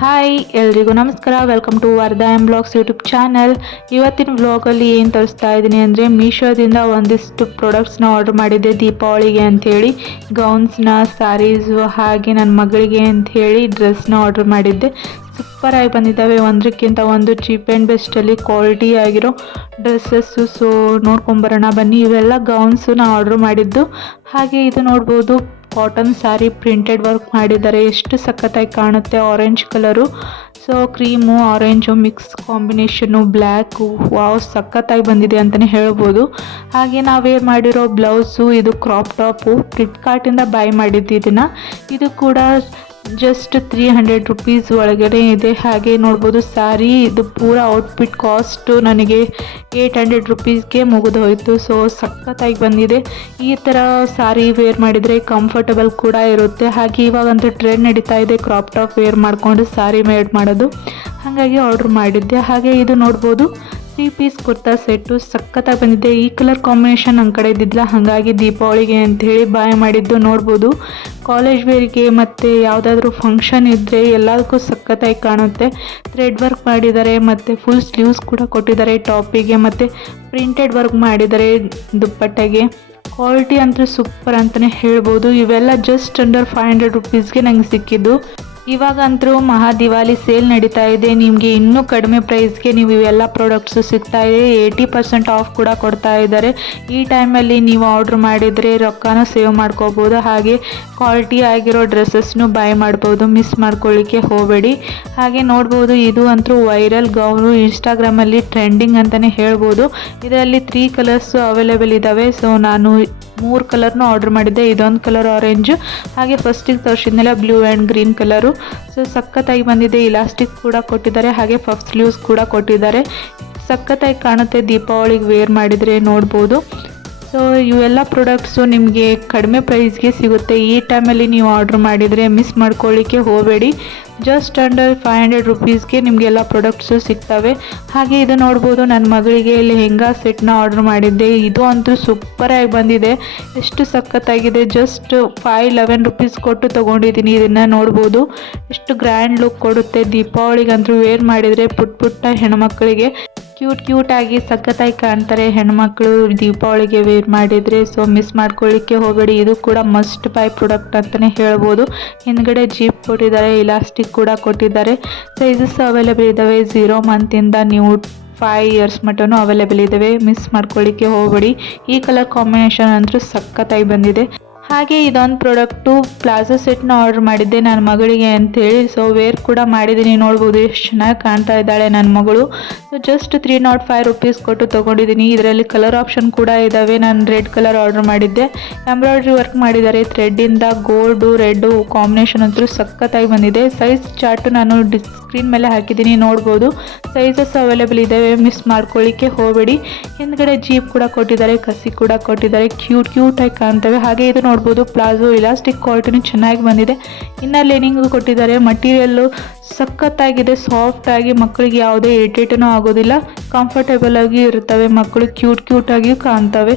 Hi ಎಲ್ರಿಗೂ ನಮಸ್ಕಾರ. Welcome to Vardha M blogs YouTube channel. ಇವತ್ತಿನ ವ್ಲಾಗಲ್ಲಿ ಏನು ತೋರಿಸ್ತಾ ಇದ್ದೀನಿ ಅಂದರೆ ಮೀಶೋದಿಂದ ಒಂದಿಷ್ಟು ಪ್ರಾಡಕ್ಟ್ಸ್ನ ಆರ್ಡರ್ ಮಾಡಿದ್ದೆ ದೀಪಾವಳಿಗೆ ಅಂಥೇಳಿ. ಗೌನ್ಸ್ನ, ಸ್ಯಾರೀಸು, ಹಾಗೆ ನನ್ನ ಮಗಳಿಗೆ ಅಂಥೇಳಿ ಡ್ರೆಸ್ನ ಆರ್ಡರ್ ಮಾಡಿದ್ದೆ. ಸೂಪರಾಗಿ ಬಂದಿದ್ದಾವೆ, ಒಂದಕ್ಕಿಂತ ಒಂದು ಚೀಪ್ ಆ್ಯಂಡ್ ಬೆಸ್ಟಲ್ಲಿ ಕ್ವಾಲಿಟಿ ಆಗಿರೋ ಡ್ರೆಸ್ಸಸ್ಸು. ಸೊ ನೋಡ್ಕೊಂಬರೋಣ ಬನ್ನಿ. ಇವೆಲ್ಲ ಗೌನ್ಸು ನಾ ಆರ್ಡರ್ ಮಾಡಿದ್ದು. ಹಾಗೆ ಇದು ನೋಡ್ಬೋದು, ಕಾಟನ್ ಸ್ಯಾರಿ ಪ್ರಿಂಟೆಡ್ ವರ್ಕ್ ಮಾಡಿದ್ದಾರೆ. ಎಷ್ಟು ಸಖತ್ತಾಗಿ ಕಾಣುತ್ತೆ, orange colour. So cream orange mix combination, black, wow ಸಖತ್ತಾಗಿ ಬಂದಿದೆ ಅಂತಲೇ ಹೇಳ್ಬೋದು. ಹಾಗೆ ನಾವು ವೇರ್ ಮಾಡಿರೋ ಬ್ಲೌಸು, ಇದು ಕ್ರಾಪ್ ಟಾಪು ಫ್ಲಿಪ್ಕಾರ್ಟಿಂದ ಬೈ ಮಾಡಿದ್ದು ಇದನ್ನು. ಇದು ಕೂಡ ಜಸ್ಟ್ 300 ರುಪೀಸ್ ಒಳಗಡೆ ಇದೆ. ಹಾಗೆ ನೋಡ್ಬೋದು ಸ್ಯಾರಿ, ಇದು ಪೂರ ಔಟ್ಫಿಟ್ ಕಾಸ್ಟು ನನಗೆ 800 ರುಪೀಸ್ಗೆ ಮುಗಿದು ಹೋಯಿತು. ಸೊ ಸಖತ್ತಾಗಿ ಬಂದಿದೆ. ಈ ಥರ ಸ್ಯಾರಿ ವೇರ್ ಮಾಡಿದರೆ ಕಂಫರ್ಟಬಲ್ ಕೂಡ ಇರುತ್ತೆ. ಹಾಗೆ ಇವಾಗಂತೂ ಟ್ರೆಂಡ್ ನಡೀತಾ ಇದೆ ಕ್ರಾಪ್ ಟಾಪ್ ವೇರ್ ಮಾಡಿಕೊಂಡು ಸ್ಯಾರಿ ವೇರ್ ಮಾಡೋದು. ಹಾಗಾಗಿ ಆರ್ಡ್ರ್ ಮಾಡಿದ್ದೆ. ಹಾಗೆ ಇದು ನೋಡ್ಬೋದು 3 ಪೀಸ್ ಕುರ್ತಾ ಸೆಟ್ಟು ಸಖತ್ತಾಗಿ ಬಂದಿದೆ. ಈ ಕಲರ್ ಕಾಂಬಿನೇಷನ್ ನನ್ನ ಕಡೆ ಇದ್ದಿದ್ದಿಲ್ಲ, ಹಾಗಾಗಿ ದೀಪಾವಳಿಗೆ ಅಂಥೇಳಿ ಬಾಯ್ ಮಾಡಿದ್ದು. ನೋಡ್ಬೋದು ಕಾಲೇಜ್ ವೇರಿಗೆ ಮತ್ತು ಯಾವುದಾದ್ರೂ ಫಂಕ್ಷನ್ ಇದ್ದರೆ ಎಲ್ಲದಕ್ಕೂ ಸಖತ್ತಾಗಿ ಕಾಣುತ್ತೆ. ಥ್ರೆಡ್ ವರ್ಕ್ ಮಾಡಿದ್ದಾರೆ ಮತ್ತು ಫುಲ್ ಸ್ಲೀವ್ಸ್ ಕೂಡ ಕೊಟ್ಟಿದ್ದಾರೆ ಟಾಪಿಗೆ, ಮತ್ತು ಪ್ರಿಂಟೆಡ್ ವರ್ಕ್ ಮಾಡಿದ್ದಾರೆ ದುಪ್ಪಟ್ಟೆಗೆ. ಕ್ವಾಲಿಟಿ ಅಂತೂ ಸೂಪರ್ ಅಂತಲೇ ಹೇಳ್ಬೋದು. ಇವೆಲ್ಲ ಜಸ್ಟ್ ಅಂಡರ್ 500 ರುಪೀಸ್ಗೆ ನಂಗೆ ಸಿಕ್ಕಿದ್ದು. ಇವಾಗಂತೂ ಮಹಾ ದಿವಾಲಿ ಸೇಲ್ ನಡೀತಾ ಇದೆ. ನಿಮಗೆ ಇನ್ನೂ ಕಡಿಮೆ ಪ್ರೈಸ್ಗೆ ನೀವು ಇವೆಲ್ಲ ಪ್ರಾಡಕ್ಟ್ಸು ಸಿಗ್ತಾ ಇದೆ. 80% ಆಫ್ ಕೂಡ ಕೊಡ್ತಾ ಇದ್ದಾರೆ. ಈ ಟೈಮಲ್ಲಿ ನೀವು ಆರ್ಡ್ರ್ ಮಾಡಿದರೆ ರೊಕ್ಕನೂ ಸೇವ್ ಮಾಡ್ಕೋಬೋದು. ಹಾಗೆ ಕ್ವಾಲಿಟಿ ಆಗಿರೋ ಡ್ರೆಸ್ಸಸ್ನು ಬೈ ಮಾಡ್ಬೋದು, ಮಿಸ್ ಮಾಡ್ಕೊಳ್ಳಿಕ್ಕೆ ಹೋಗಬೇಡಿ. ಹಾಗೆ ನೋಡ್ಬೋದು, ಇದು ಅಂತೂ ವೈರಲ್ ಗೌನು, ಇನ್ಸ್ಟಾಗ್ರಾಮಲ್ಲಿ ಟ್ರೆಂಡಿಂಗ್ ಅಂತಲೇ ಹೇಳ್ಬೋದು. ಇದರಲ್ಲಿ 3 ಕಲರ್ಸು ಅವೈಲೇಬಲ್ ಇದ್ದಾವೆ. ಸೊ ನಾನು 3 ಕಲರ್ನು ಆರ್ಡರ್ ಮಾಡಿದ್ದೆ. ಇದೊಂದು ಕಲರ್ ಆರೆಂಜು, ಹಾಗೆ ಫಸ್ಟಿಗೆ ತೋರಿಸಿದ್ಮೇಲೆ blue and green colour. So ಸಖತ್ತಾಗಿ ಬಂದಿದೆ. ಇಲಾಸ್ಟಿಕ್ ಕೂಡ ಕೊಟ್ಟಿದ್ದಾರೆ, ಹಾಗೆ ಪಫ್ ಸ್ಲೀವ್ಸ್ ಕೂಡ ಕೊಟ್ಟಿದ್ದಾರೆ. ಸಖತ್ತಾಗಿ ಕಾಣುತ್ತೆ ದೀಪಾವಳಿಗೆ ವೇರ್ ಮಾಡಿದರೆ, ನೋಡ್ಬೋದು. ಸೊ ಇವೆಲ್ಲ ಪ್ರಾಡಕ್ಟ್ಸು ನಿಮಗೆ ಕಡಿಮೆ ಪ್ರೈಸ್ಗೆ ಸಿಗುತ್ತೆ. ಈ ಟೈಮಲ್ಲಿ ನೀವು ಆರ್ಡ್ರ್ ಮಾಡಿದರೆ ಮಿಸ್ ಮಾಡ್ಕೊಳ್ಳಿಕ್ಕೆ ಹೋಗಬೇಡಿ. ಜಸ್ಟ್ ಅಂಡರ್ 500 ರುಪೀಸ್ಗೆ ನಿಮಗೆಲ್ಲ ಪ್ರಾಡಕ್ಟ್ಸು ಸಿಗ್ತವೆ. ಹಾಗೆ ಇದು ನೋಡ್ಬೋದು, ನನ್ನ ಮಗಳಿಗೆ ಲೆಹೆಂಗಾ ಸೆಟ್ನ ಆರ್ಡ್ರ್ ಮಾಡಿದ್ದೆ. ಇದು ಅಂತೂ ಸೂಪರಾಗಿ ಬಂದಿದೆ, ಎಷ್ಟು ಸಖತ್ತಾಗಿದೆ. ಜಸ್ಟ್ 511 ರುಪೀಸ್ ಕೊಟ್ಟು ತೊಗೊಂಡಿದ್ದೀನಿ. ಇದನ್ನು ನೋಡ್ಬೋದು, ಎಷ್ಟು ಗ್ರ್ಯಾಂಡ್ ಲುಕ್ ಕೊಡುತ್ತೆ. ದೀಪಾವಳಿಗಂತೂ ವೇರ್ ಮಾಡಿದರೆ ಪುಟ್ಟ ಹೆಣ್ಮಕ್ಳಿಗೆ ಕ್ಯೂಟಾಗಿ ಸಖತ್ತಾಗಿ ಕಾಣ್ತಾರೆ ಹೆಣ್ಮಕ್ಳು ದೀಪಾವಳಿಗೆ ವೇರ್ ಮಾಡಿದರೆ. ಸೊ ಮಿಸ್ ಮಾಡ್ಕೊಳ್ಳಿಕ್ಕೆ ಹೋಗಬೇಡಿ. ಇದು ಕೂಡ ಮಸ್ಟ್ ಬೈ ಪ್ರಾಡಕ್ಟ್ ಅಂತಲೇ ಹೇಳ್ಬೋದು. ಹಿಂದ್ಗಡೆ ಜೀಪ್ ಕೊಟ್ಟಿದ್ದಾರೆ, ಇಲಾಸ್ಟಿಕ್ ಕೂಡ ಕೊಟ್ಟಿದ್ದಾರೆ. ಸೈಜಸ್ ಅವೈಲೇಬಲ್ ಇದ್ದಾವೆ. 0 ಮಂತಿಂದ ನೀವು 5 ಇಯರ್ಸ್ ಮಟ್ಟನೂ ಅವೈಲೇಬಲ್ ಇದ್ದಾವೆ. ಮಿಸ್ ಮಾಡ್ಕೊಳ್ಳಿಕ್ಕೆ ಹೋಗಬೇಡಿ. ಈ ಕಲರ್ ಕಾಂಬಿನೇಷನ್ ಅಂತೂ ಸಖತ್ತಾಗಿ ಬಂದಿದೆ. ಹಾಗೆ ಇದೊಂದು ಪ್ರಾಡಕ್ಟು ಪ್ಲಾಜೋ ಸೆಟ್ನ ಆರ್ಡರ್ ಮಾಡಿದ್ದೆ ನನ್ನ ಮಗಳಿಗೆ ಅಂಥೇಳಿ. ಸೊ ವೇರ್ ಕೂಡ ಮಾಡಿದ್ದೀನಿ. ನೋಡ್ಬೋದು ಎಷ್ಟು ಚೆನ್ನಾಗಿ ಕಾಣ್ತಾ ಇದ್ದಾಳೆ ನನ್ನ ಮಗಳು. ಸೊ ಜಸ್ಟ್ 305 ರುಪೀಸ್ ಕೊಟ್ಟು ತೊಗೊಂಡಿದ್ದೀನಿ. ಇದರಲ್ಲಿ ಕಲರ್ ಆಪ್ಷನ್ ಕೂಡ ಇದ್ದಾವೆ. ನಾನು ರೆಡ್ ಕಲರ್ ಆರ್ಡರ್ ಮಾಡಿದ್ದೆ. ಎಂಬ್ರಾಯ್ಡ್ರಿ ವರ್ಕ್ ಮಾಡಿದ್ದಾರೆ ಥ್ರೆಡ್ಡಿಂದ. ಗೋಲ್ಡು ರೆಡ್ಡು ಕಾಂಬಿನೇಷನ್ ಅಂತೂ ಸಖತ್ತಾಗಿ ಬಂದಿದೆ. ಸೈಜ್ ಚಾರ್ಟು ನಾನು ಸ್ಕ್ರೀನ್ ಮೇಲೆ ಹಾಕಿದ್ದೀನಿ, ನೋಡ್ಬೋದು. ಸೈಜಸ್ ಅವೈಲೇಬಲ್ ಇದ್ದಾವೆ, ಮಿಸ್ ಮಾಡ್ಕೊಳ್ಳಿಕ್ಕೆ ಹೋಗಬೇಡಿ. ಹಿಂದ್ಗಡೆ ಜೀಪ್ ಕೂಡ ಕೊಟ್ಟಿದ್ದಾರೆ, ಕಸಿ ಕೂಡ ಕೊಟ್ಟಿದ್ದಾರೆ. ಕ್ಯೂಟಾಗಿ ಕಾಣ್ತವೆ. ಹಾಗೆ ಇದು ನೋಡ್ಬೋದು ಪ್ಲಾಜೋ, ಇಲಾಸ್ಟಿಕ್ ಕ್ವಾಲಿಟಿನೂ ಚೆನ್ನಾಗಿ ಬಂದಿದೆ. ಇನ್ನರ್ ಲೈನಿಂಗು ಕೊಟ್ಟಿದ್ದಾರೆ. ಮಟೀರಿಯಲ್ಲು ಸಖತ್ತಾಗಿದೆ, ಸಾಫ್ಟಾಗಿ, ಮಕ್ಕಳಿಗೆ ಯಾವುದೇ ಇರಿಟೇಟೂ ಆಗೋದಿಲ್ಲ. ಕಂಫರ್ಟೇಬಲ್ ಆಗಿ ಇರ್ತವೆ. ಮಕ್ಕಳು ಕ್ಯೂಟಾಗಿಯೂ ಕಾಣ್ತವೆ.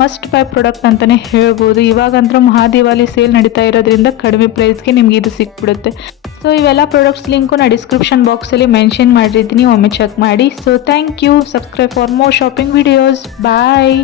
ಮಸ್ಟ್ ಬೈ ಪ್ರಾಡಕ್ಟ್ ಅಂತಲೇ ಹೇಳ್ಬೋದು. ಇವಾಗಂತೂ ಮಹಾದಿವಾಲಿ ಸೇಲ್ ನಡೀತಾ ಇರೋದ್ರಿಂದ ಕಡಿಮೆ ಪ್ರೈಸ್ಗೆ ನಿಮ್ಗೆ ಇದು ಸಿಕ್ಬಿಡುತ್ತೆ. ಸೊ ಇವೆಲ್ಲ ಪ್ರಾಡಕ್ಟ್ಸ್ ಲಿಂಕು ನಾನು ಡಿಸ್ಕ್ರಿಪ್ಷನ್ ಬಾಕ್ಸಲ್ಲಿ ಮೆನ್ಷನ್ ಮಾಡಿರ್ತೀನಿ, ಒಮ್ಮೆ ಚೆಕ್ ಮಾಡಿ. So thank you. Subscribe for more shopping videos. Bye.